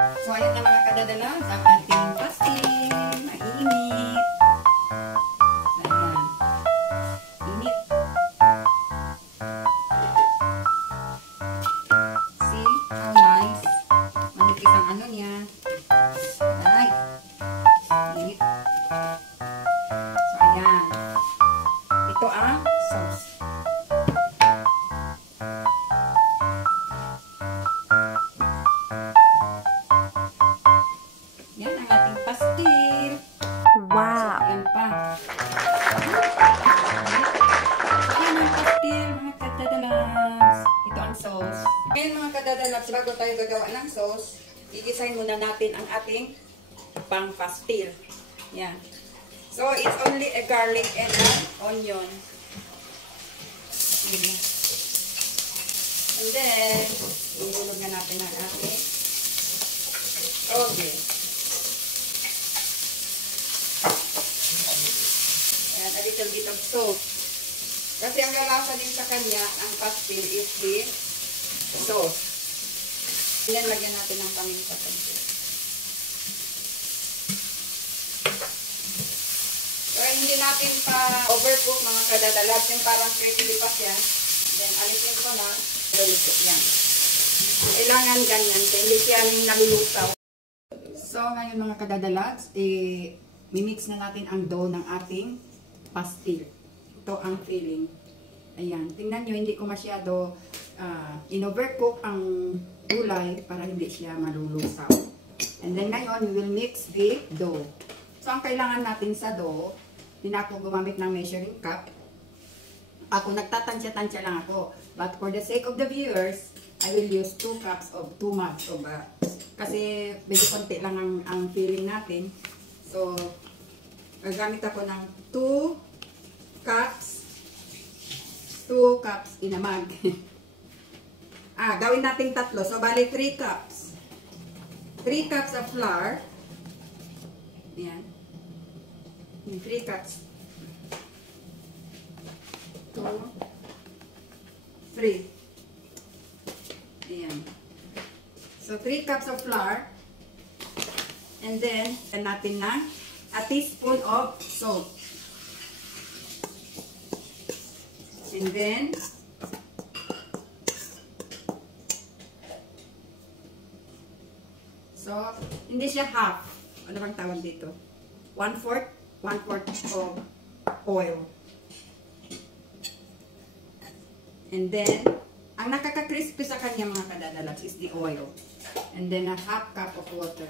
So, ayun na mga kadadalag, ang ating pastil. Mainit. So, ayan. Init. See? How nice. Manipis ang ano niya. Right. Init. So, ayan. Ito ang sauce. Yan ang ating pastil. Wow! So, ayan pa. So, ayan ang pastil, mga kadadalags. Ito ang sauce. Ngayon mga kadadalags, bago tayo gagawa ng sauce, igisahin muna natin ang ating pang pastil. Yan. So, it's only a garlic and an onion. And then, ihulog na natin ang ating toge. And a little bit of salt. Kasi ang lalasa din sa kanya, ang pastil is the sauce. And then, lagyan natin ng paminta. So, hindi natin pa overcook mga kadadalag. Yung parang crispy pa siya. Then, alisin ko na. Luluto yan. Kailangan ganyan. Hindi siya nalulusaw. So, ngayon mga kadadalags, mimix na natin ang dough ng ating pastil. Ito ang filling. Ayan. Tingnan nyo, hindi ko masyado in-overcook ang gulay para hindi siya malulusaw. And then ngayon, we will mix the dough. So, ang kailangan natin sa dough, hindi na ako gumamit ng measuring cup. Ako, nagtatansya-tansya lang ako. But for the sake of the viewers, I will use 2 cups of too much of kasi medyo konti lang ang filling natin. So, gagamit ako ng 2 cups in a mug. Gawin natin tatlo. So, bali 3 cups. 3 cups of flour. Ayan. 3 cups. 2, 3. Ayan. So, 3 cups of flour. And then, natin na a teaspoon of salt. And then, so, hindi siya half. Ano bang tawag dito? 1/4 of oil. And then, ang nakaka-crispy sa kanya mga kadadalags is the oil. And then, a half cup of water.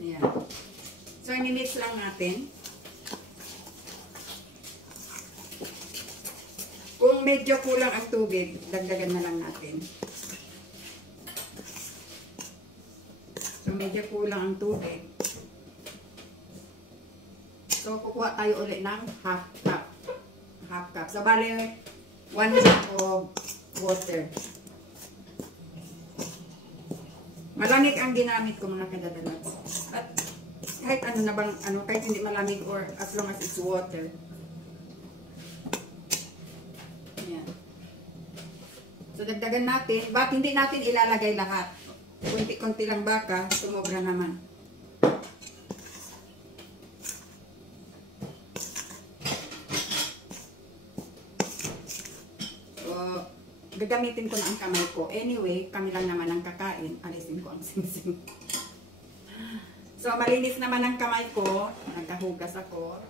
Ayan. So, i-mix lang natin. Kung medyo kulang ang tubig, dagdagan na lang natin. So, medyo kulang ang tubig. So, kukuha tayo ulit ng half cup. Half cup. So, bali, 1 cup of water. Malamig ang ginamit ko mga kadadalag. At kahit ano na bang, kahit hindi malamig or as long as it's water. Ayan. So, dagdagan natin. But hindi natin ilalagay lahat. Kunti-kunti lang baka, sumobra naman. Gagamitin ko na ang kamay ko. Anyway, kami lang naman ang kakain. Alisin ko ang singsing. So, malinis naman ang kamay ko. Nagkahugas ako.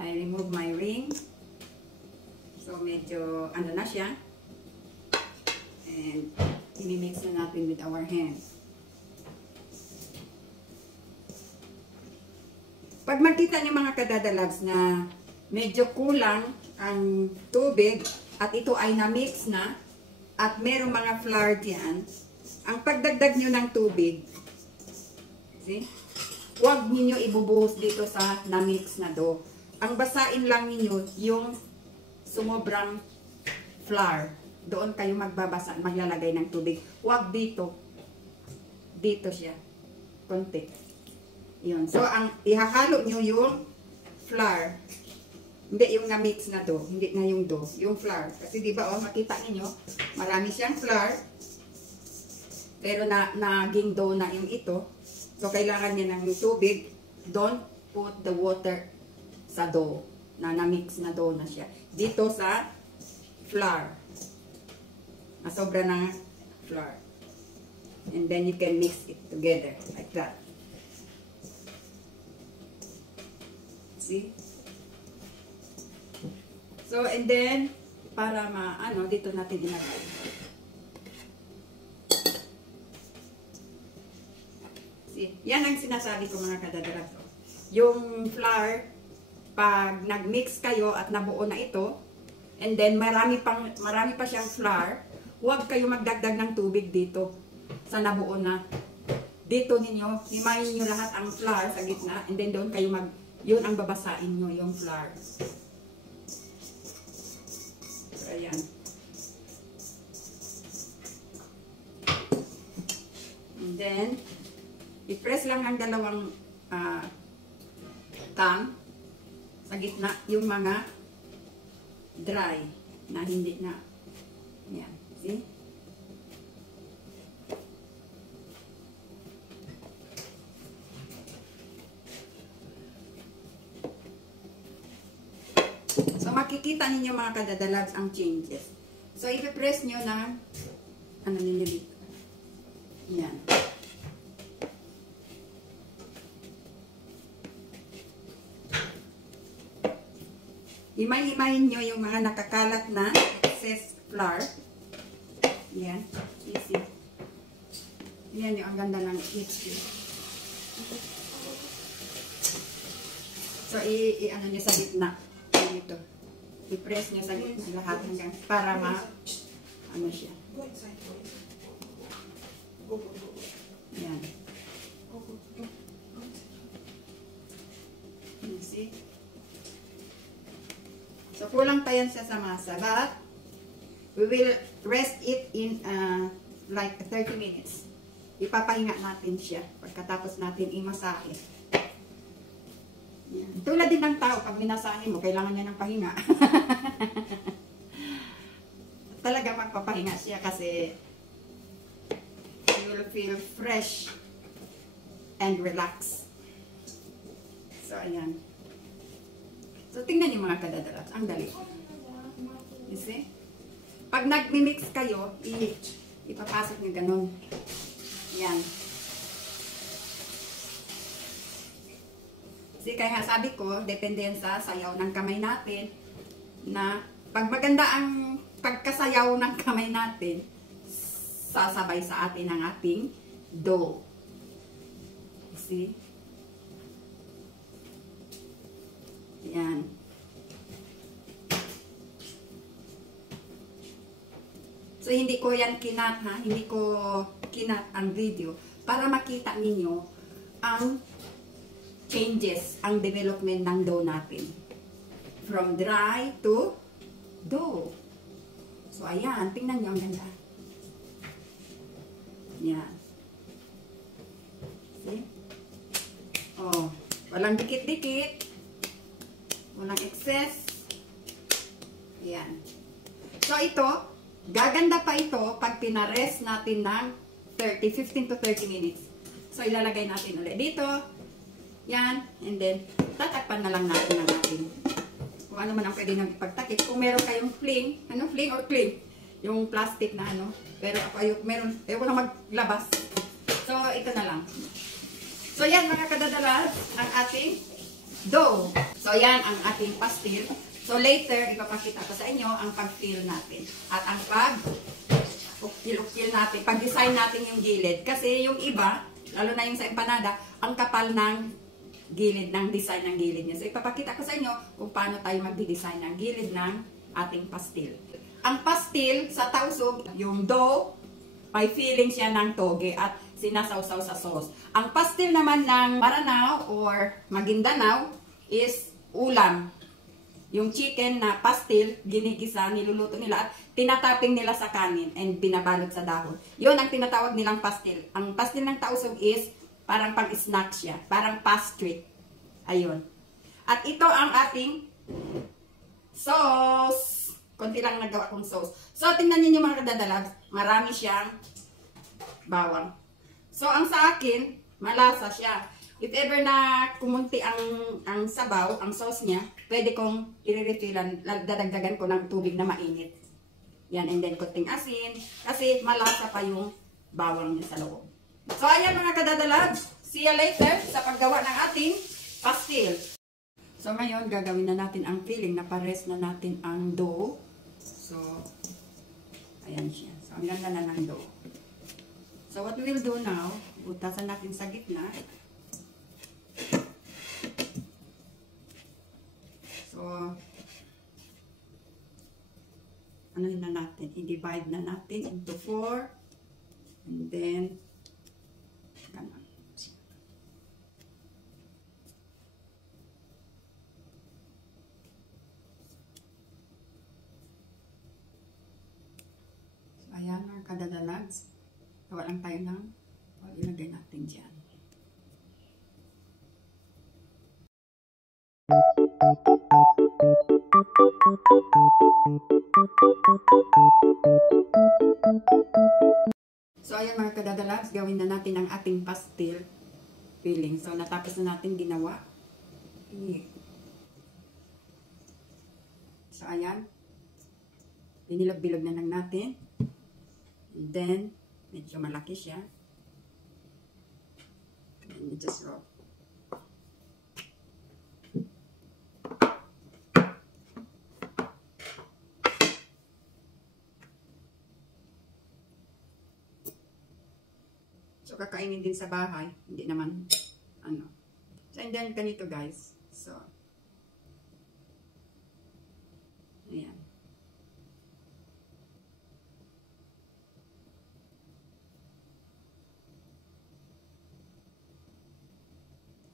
I remove my ring. So, medyo ano na siya. And, i-mix na natin with our hands. Pag makita niyo mga kadadalags na medyo kulang ang tubig at ito ay na-mix na at merong mga flour diyan, ang pagdagdag nyo ng tubig, see? Huwag niyo ibubuhos dito sa na-mix na dough. Ang basain lang niyo yung sumobrang flour. Doon kayo magbabasa, maglalagay ng tubig. Huwag dito. Dito siya. Konti. Yun. So, ang ihahalo nyo yung flour. Hindi yung na-mix na dough. Hindi na yung dough. Yung flour. Kasi di ba, oh, makita niyo marami siyang flour. Pero naging dough na yung ito. So, kailangan niya ng tubig. Don't put the water sa dough. Na-mix na dough na siya. Dito sa flour. Sobra na flour. And then you can mix it together. Like that. See? So, and then, para dito natin ilagay. See? Yan ang sinasabi ko mga kadadalag. Yung flour, pag nag-mix kayo at nabuo na ito, and then marami pa siyang flour, huwag kayo magdagdag ng tubig dito sa nabuo na. Dito ninyo, himayin nyo lahat ang flour sa gitna, and then doon kayo yun ang babasain nyo, yung flour. So, ayan. And then, i-press lang ang dalawang tang sa gitna, yung mga dry na hindi na. Ayan. See? So, makikita ninyo mga kadadalags ang changes. So, i-press nyo ng ninyo dito. Ayan. Himay-himayin nyo yung mga nakakalat na excess flour. Ayan. Easy. Ayan yung ang ganda ng mixture. So, i-ano nyo sa gitna. Ito. I-press nyo sa gitna lahat hanggang para ano siya. Ayan. You see? So, kulang pa yan siya sa masa. But, we will rest it in like 30 minutes. Ipapahinga natin siya pagkatapos natin imasahe. Yan. Tulad din ng tao, pag minasahe mo, kailangan niya ng pahinga. Talaga magpapahinga siya kasi you will feel fresh and relaxed. So, ayan. So, tingnan niyo mga kadadalas. Ang dali. You see? Pag nag-mix kayo, ipapasok niyo ganun. Yan. Kasi kaya nga sabi ko, depende yan sa sayaw ng kamay natin, na pag maganda ang pagkasayaw ng kamay natin, sasabay sa atin ang ating dough. See? Yan. So, hindi ko yan kinat, ha? Hindi ko kinat ang video para makita ninyo ang changes, ang development ng dough natin. From dry to dough. So, ayan. Tingnan nyo ang ganda. Yan. See? Oh. Walang dikit-dikit. Walang excess. Ayan. So, ito, gaganda pa ito pag pinarest natin ng 15 to 30 minutes. So, ilalagay natin ulit dito. Yan. And then, tatakpan na lang natin ang ating kung ano man ang pwede nang ipagtakip. Kung meron kayong fling, fling or cling? Yung plastic na ano. Pero ako meron, ayaw ko lang maglabas. So, ito na lang. So, yan mga kadadalas, ang ating dough. So, yan ang ating pastil. So, later, ipapakita ko sa inyo ang pag-fill natin. At ang pag-ukil natin, pag-design natin yung gilid. Kasi yung iba, lalo na yung sa empanada, ang kapal ng gilid, ng design ng gilid niya. So, ipapakita ko sa inyo kung paano tayo magdi-design ng gilid ng ating pastil. Ang pastil, sa tausog, yung dough, may feeling siya ng toge at sinasawsaw sa sauce. Ang pastil naman ng Maranao or Maguindanao is ulam. Yung chicken na pastil, ginigisa, niluluto nila at tinatapping nila sa kanin and binabalot sa dahon. Yun ang tinatawag nilang pastil. Ang pastil ng tausog is parang pang-snack siya. Parang pastry. Ayun. At ito ang ating sauce. Konti lang nagawa kong sauce. So, tingnan niyo mga kadadalabs. Marami siyang bawang. So, ang sa akin, malasa siya. If ever na kumunti ang sabaw, ang sauce niya, pwede kong i-refillan, dadagdagan ko ng tubig na mainit. Yan, and then konting asin. Kasi malasa pa yung bawang niya sa loob. So, ayan mga kadadalabs. See you later sa paggawa ng ating pastil. So, ngayon, gagawin na natin ang filling. Napares na natin ang dough. So, ayan siya. So, ang ganda na ng dough. So, what we will do now, butasan natin sa gitna. So, anuhin na natin, i-divide na natin into 4, and then, ganun. So, ayan mga kadadalags, gawa lang tayo ng, ilagay natin dyan. So, ayan mga kadadalags, gawin na natin ang ating pastil filling. So, natapos na natin ginawa. So, ayan. Binilog-bilog na lang natin. And then, medyo malaki siya. And you just roll. So, kakainin din sa bahay. Hindi naman, ano. So, and then, ganito guys. So, ayan.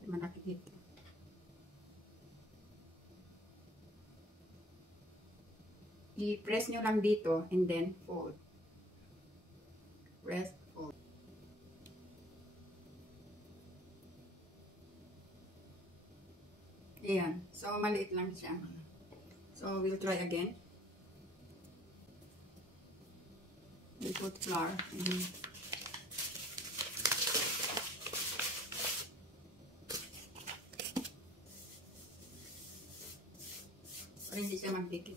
Malaki dito. I-press nyo lang dito and then fold. Press, fold. Ayan. So, maliit lang siya. So, we'll try again. We'll put flour. Para hindi siya magdikit.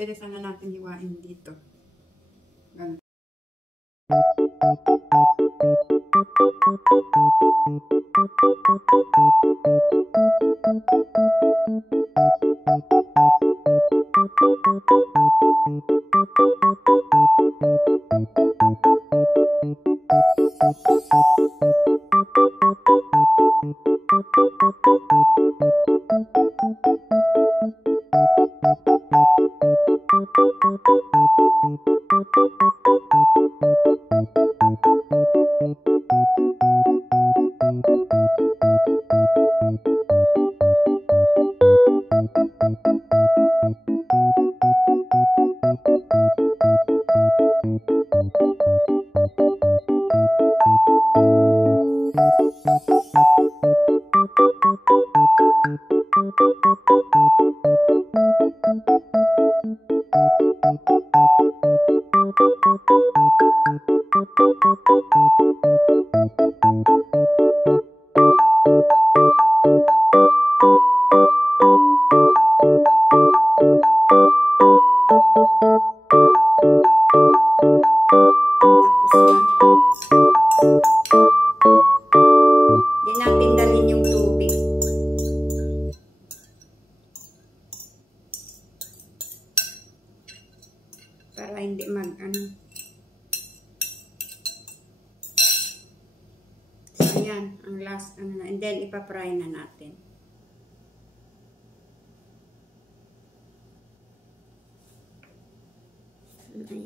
Pwede sana natin hiwain dito. Ganun. ipa-fry na natin. Ayan.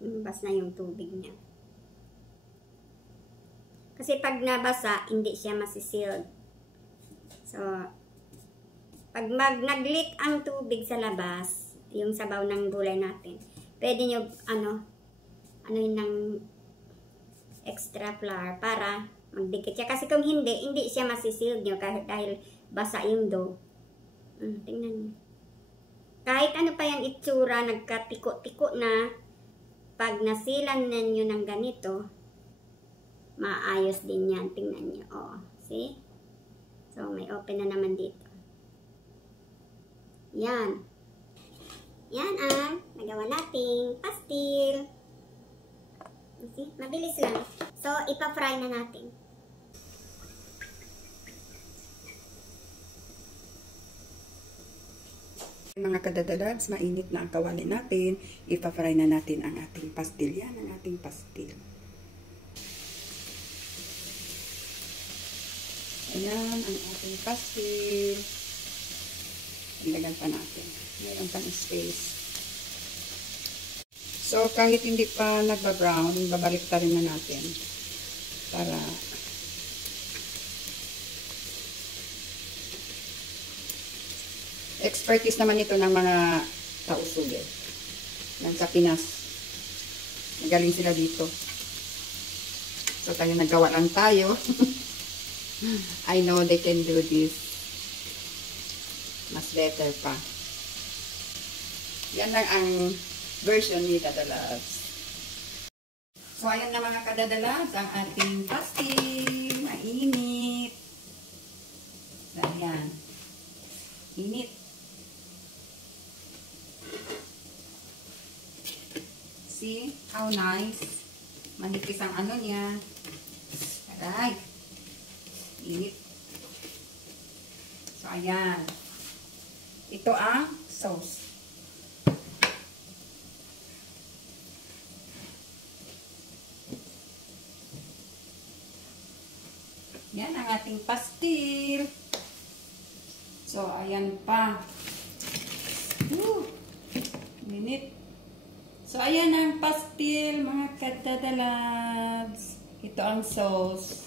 Lumabas na yung tubig niya. Kasi pag nabasa, hindi siya masisealed. So, pag nag-leak ang tubig sa labas, yung sabaw ng gulay natin, pwede nyo, ano yun ng extra flour para magdikit siya. Kasi kung hindi siya masisealed nyo kahit dahil basa yung dough. Tingnan nyo. Kahit ano pa yung itsura, nagkatiko-tiko na, pag nasilan ninyo ng ganito, maayos din yan. Tingnan nyo. Oh, see? So, may open na naman dito. Yan. Yan ang nagawa nating pastil. See? Mabilis lang. So, ipa-fry na natin. Mga kadadalags, mainit na ang kawali natin. Ipa-fry na natin ang ating pastil. Yan ang ating pastil. Ayan ang ating pastil. Ilagan pa natin. Mayroon pang space. So, kahit hindi pa nagba-brown, babalik ta rin na natin. Para expertise naman ito ng mga tausugid. Yan sa Pinas. Magaling sila dito. So, tayo nagawa lang tayo. I know they can do this. Mas better pa. Yan lang ang version ni Kadalags. So, ayan na mga kadadalags, ang ating pastil. Mainit. So, ayan. Init. See how nice. Manipis ang ano niya. Aray. Init. So, ayan. Ito ang sauce. Yan ang ating pastil. So, ayan pa. Minute. So, ayan ang pastil, mga kadadalags. Ito ang sauce.